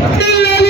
¡Que le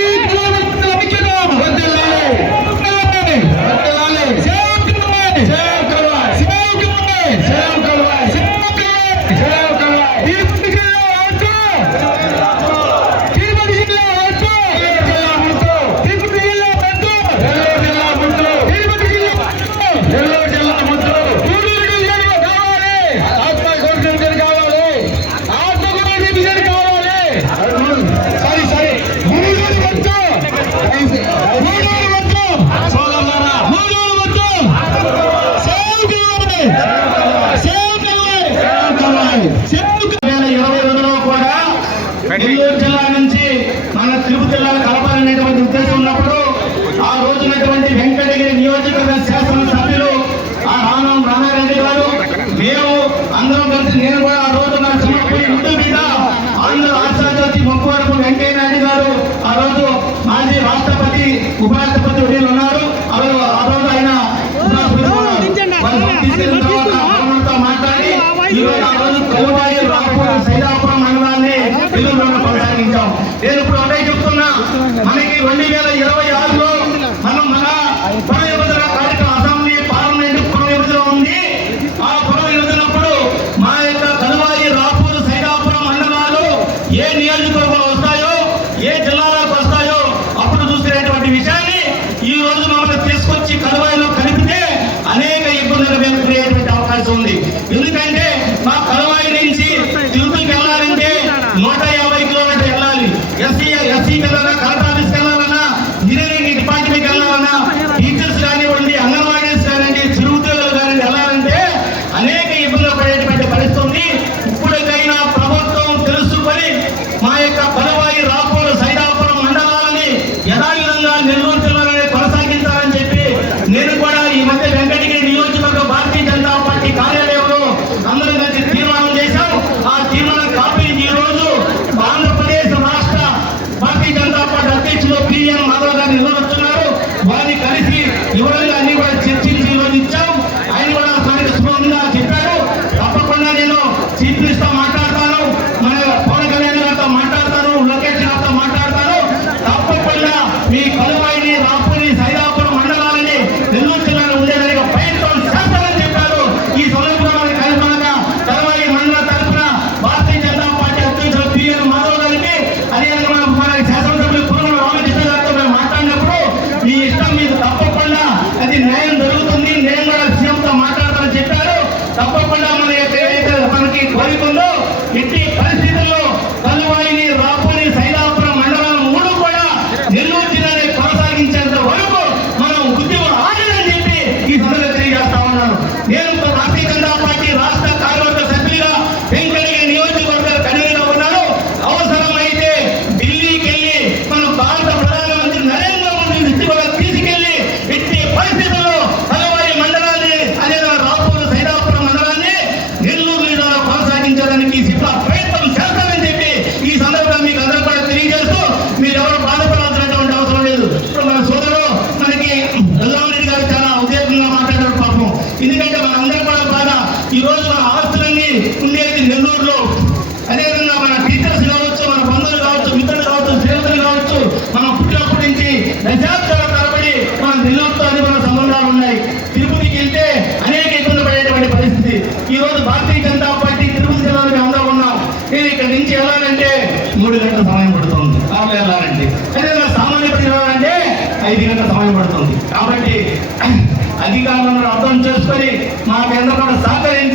ఇరవై రెండులో కూడా నెల్లూరు జిల్లా రోజు కొవ్వటాయి రాపూర్ సైదాపురం మండలాన్ని తెలుగులో కొనసాగించాం. నేను ఇప్పుడు ఒకటే చెప్తున్నా. మనకి రెండు వేల ఇరవై ఆరులో మనం మన हिंदी ఈ రోజు భారతీయ జనతా పార్టీ తిరుపతి జిల్లాలో మేము అందరం ఉన్నాం. నేను ఇక్కడ నుంచి వెళ్ళాలంటే మూడు గంటల సమయం పడుతుంది. కార్లో వెళ్ళాలండి అదే సామాన్య ప్రజలు వెళ్ళాలంటే ఐదు గంటల సమయం పడుతుంది. కాబట్టి అధికారులను అర్థం చేసుకొని మా కేంద్రం కూడా సహకరించి